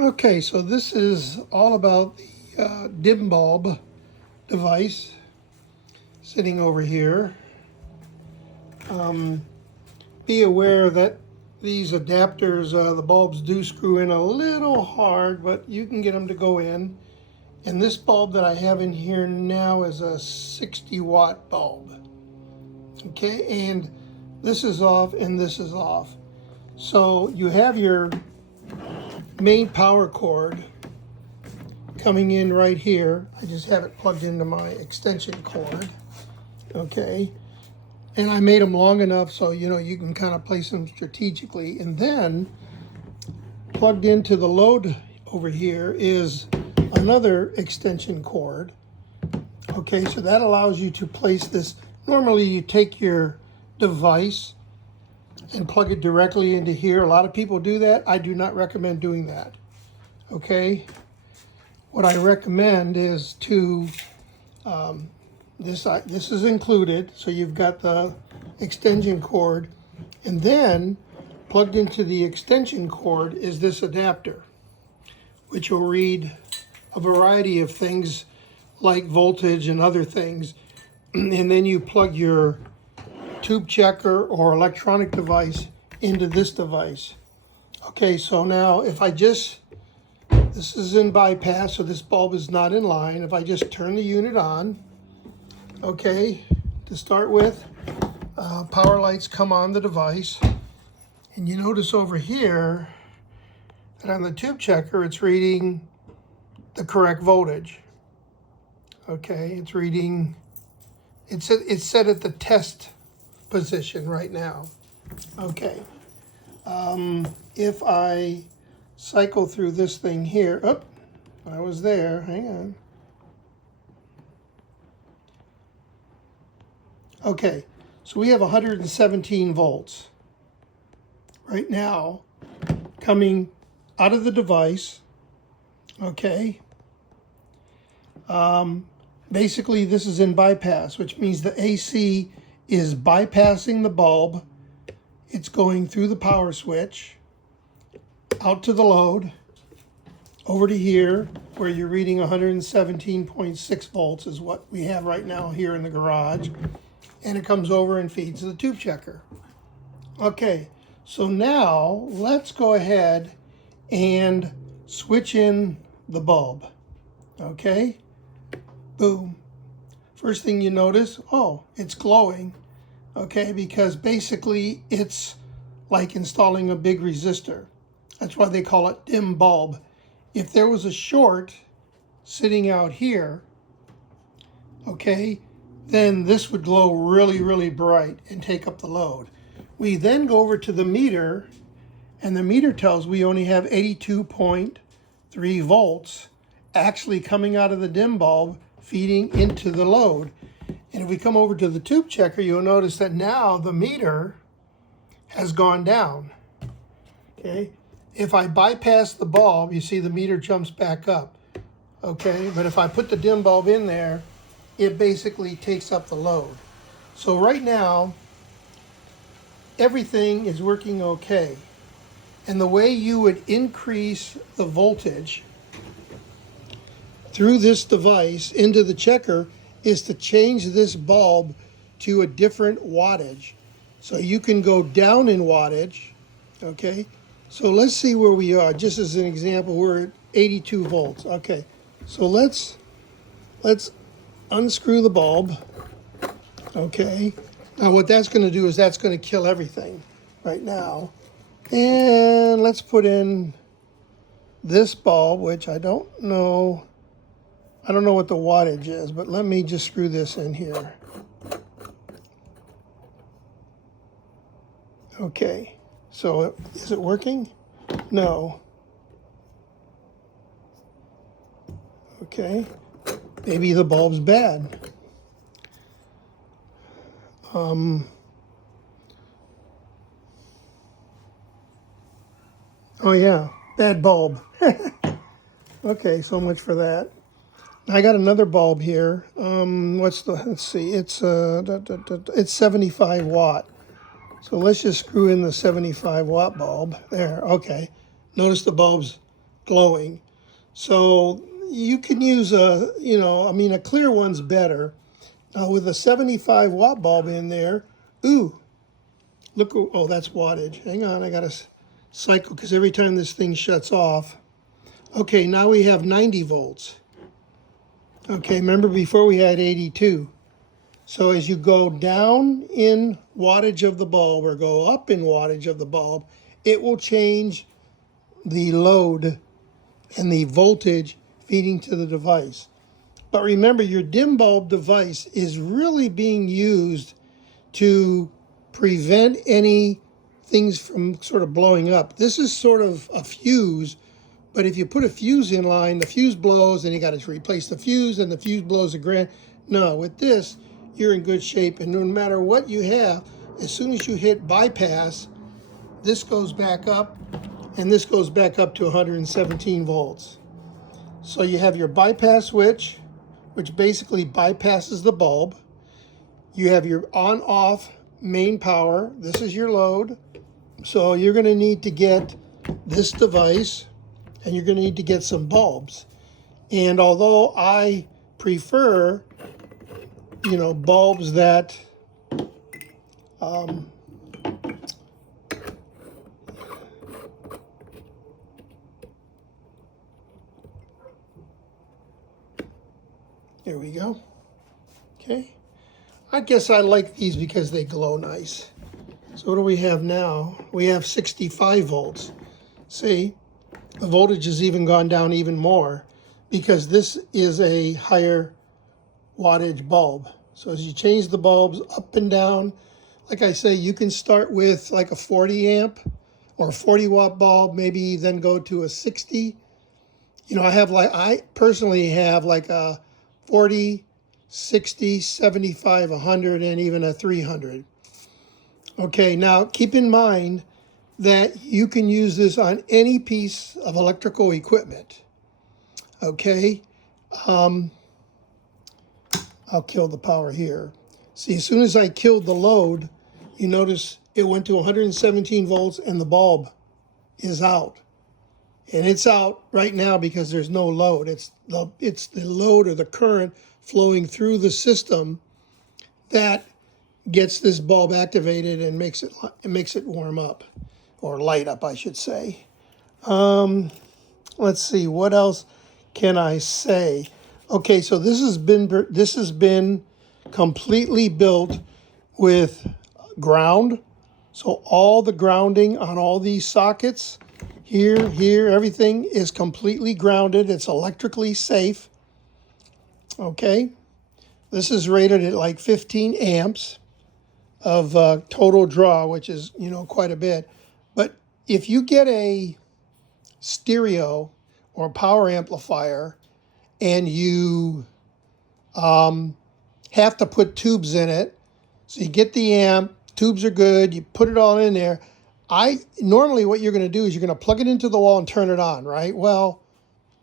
Okay, so this is all about the dim bulb device sitting over here. Be aware that these adapters, the bulbs do screw in a little hard, but you can get them to go in. And this bulb that I have in here now is a 60-watt bulb. Okay, and this is off and this is off. So you have your main power cord coming in right here. I just have it plugged into my extension cord. Okay, and I made them long enough so you can kind of place them strategically. And then plugged into the load over here is another extension cord. Okay, so that allows you to place this. Normally you take your device and plug it directly into here. A lot of people do that. I do not recommend doing that. Okay, what I recommend is to this is included, so you've got the extension cord, and then plugged into the extension cord is this adapter, which will read a variety of things like voltage and other things. And then you plug your tube checker or electronic device into this device. Okay, so now if I just, this is in bypass, so this bulb is not in line. If I just turn the unit on, okay, to start with, power lights come on the device. And you notice over here that on the tube checker, it's reading the correct voltage. Okay, it's reading, it's set at the test position right now. Okay, if I cycle through this thing here, oh, I was there, hang on. Okay, so we have 117 volts right now coming out of the device. Okay, basically this is in bypass, which means the AC is bypassing the bulb. It's going through the power switch, out to the load, over to here, where you're reading 117.6 volts is what we have right now here in the garage. And it comes over and feeds the tube checker. Okay, so now let's go ahead and switch in the bulb. Okay, boom. First thing you notice, oh, it's glowing. Okay, because basically it's like installing a big resistor. That's why they call it dim bulb. If there was a short sitting out here, okay, then this would glow really, really bright and take up the load. We then go over to the meter, and the meter tells we only have 82.3 volts actually coming out of the dim bulb feeding into the load. And if we come over to the tube checker, you'll notice that now the meter has gone down. Okay, if I bypass the bulb, you see the meter jumps back up. Okay, but if I put the dim bulb in there, it basically takes up the load. So right now, everything is working okay. And the way you would increase the voltage through this device into the checker is to change this bulb to a different wattage. So you can go down in wattage, okay? So let's see where we are. Just as an example, we're at 82 volts. Okay, so let's unscrew the bulb. Okay, now what that's going to do is that's going to kill everything right now. And let's put in this bulb, which I don't know what the wattage is, but let me just screw this in here. Okay, so is it working? No. Okay, maybe the bulb's bad. Oh yeah, bad bulb. Okay, so much for that. I got another bulb here. Let's see, it's 75 watt. So let's just screw in the 75 watt bulb there. Okay, notice the bulb's glowing. So you can use a, a clear one's better. Now with a 75 watt bulb in there, ooh, look, oh, that's wattage. Hang on, I got to cycle because every time this thing shuts off. Okay, now we have 90 volts. Okay, remember before we had 82. So as you go down in wattage of the bulb or go up in wattage of the bulb, it will change the load and the voltage feeding to the device. But remember, your dim bulb device is really being used to prevent any things from sort of blowing up. This is sort of a fuse, but if you put a fuse in line, the fuse blows and you got to replace the fuse and the fuse blows again. No, with this, you're in good shape, and no matter what you have, as soon as you hit bypass, this goes back up and this goes back up to 117 volts. So you have your bypass switch, which basically bypasses the bulb. You have your on-off main power. This is your load. So you're going to need to get this device, and you're going to need to get some bulbs. And although I prefer, bulbs that there we go. Okay. I guess I like these because they glow nice. So what do we have now? We have 65 volts. See, the voltage has even gone down even more because this is a higher wattage bulb. So as you change the bulbs up and down, like I say, you can start with like a 40 amp or a 40 watt bulb, maybe then go to a 60. I personally have like a 40, 60, 75, 100, and even a 300. Okay, now keep in mind that you can use this on any piece of electrical equipment. Okay, I'll kill the power here. See, as soon as I killed the load, you notice it went to 117 volts and the bulb is out. And it's out right now because there's no load. It's the load or the current flowing through the system that gets this bulb activated and makes it warm up, or light up, I should say. Let's see, what else can I say? Okay, so this has been completely built with ground. So all the grounding on all these sockets, here, everything is completely grounded. It's electrically safe. Okay, this is rated at like 15 amps of total draw, which is, quite a bit. But if you get a stereo or power amplifier and you have to put tubes in it, so you get the amp, tubes are good, you put it all in there. Normally what you're going to do is you're going to plug it into the wall and turn it on, right? Well,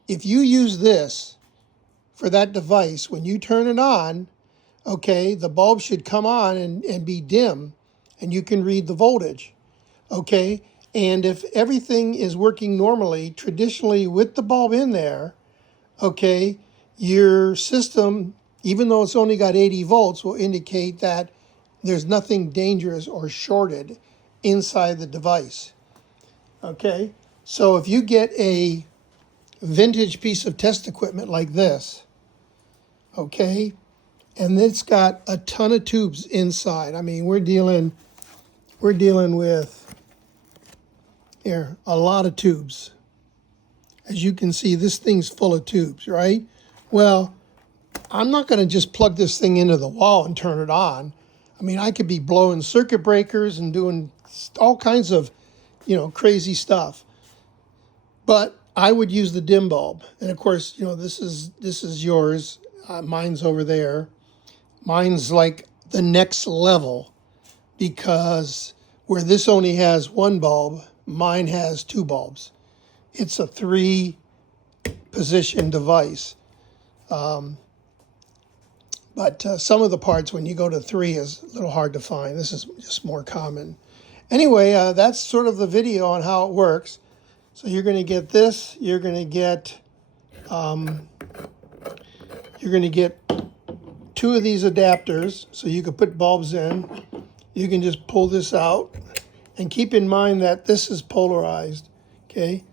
if you use this for that device, when you turn it on, okay, the bulb should come on and be dim, and you can read the voltage, okay? And if everything is working normally, traditionally with the bulb in there, okay, your system, even though it's only got 80 volts, will indicate that there's nothing dangerous or shorted inside the device, okay? So if you get a vintage piece of test equipment like this, okay, and it's got a ton of tubes inside. I mean, we're dealing with here a lot of tubes. As you can see, this thing's full of tubes, right? Well, I'm not going to just plug this thing into the wall and turn it on. I mean, I could be blowing circuit breakers and doing all kinds of, crazy stuff. But I would use the dim bulb, and of course, this is yours. Mine's over there. Mine's like the next level, because where this only has one bulb, mine has two bulbs. It's a 3-position device. But some of the parts, when you go to 3, is a little hard to find. This is just more common. Anyway, that's sort of the video on how it works. So you're going to get this. You're going to get two of these adapters, so you can put bulbs in. You can just pull this out, and keep in mind that this is polarized. Okay,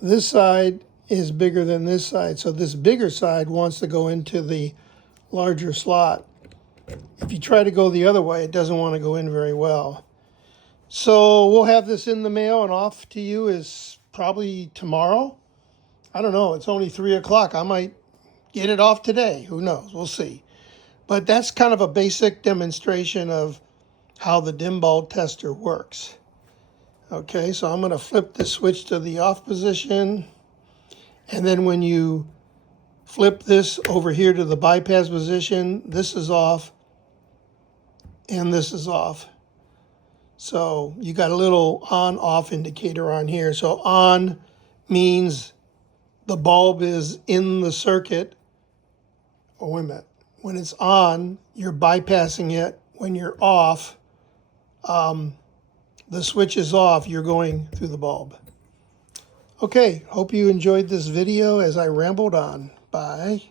this side is bigger than this side, so this bigger side wants to go into the larger slot. If you try to go the other way, it doesn't want to go in very well. So we'll have this in the mail, and off to you is probably tomorrow. I don't know. It's only 3 o'clock. I might get it off today. Who knows? We'll see. But that's kind of a basic demonstration of how the dim bulb tester works. Okay, so I'm going to flip the switch to the off position. And then when you flip this over here to the bypass position, this is off and this is off. So you got a little on-off indicator on here. So on means the bulb is in the circuit. Oh, wait a minute. When it's on, you're bypassing it. When you're off, the switch is off, you're going through the bulb. Okay, hope you enjoyed this video as I rambled on. Bye.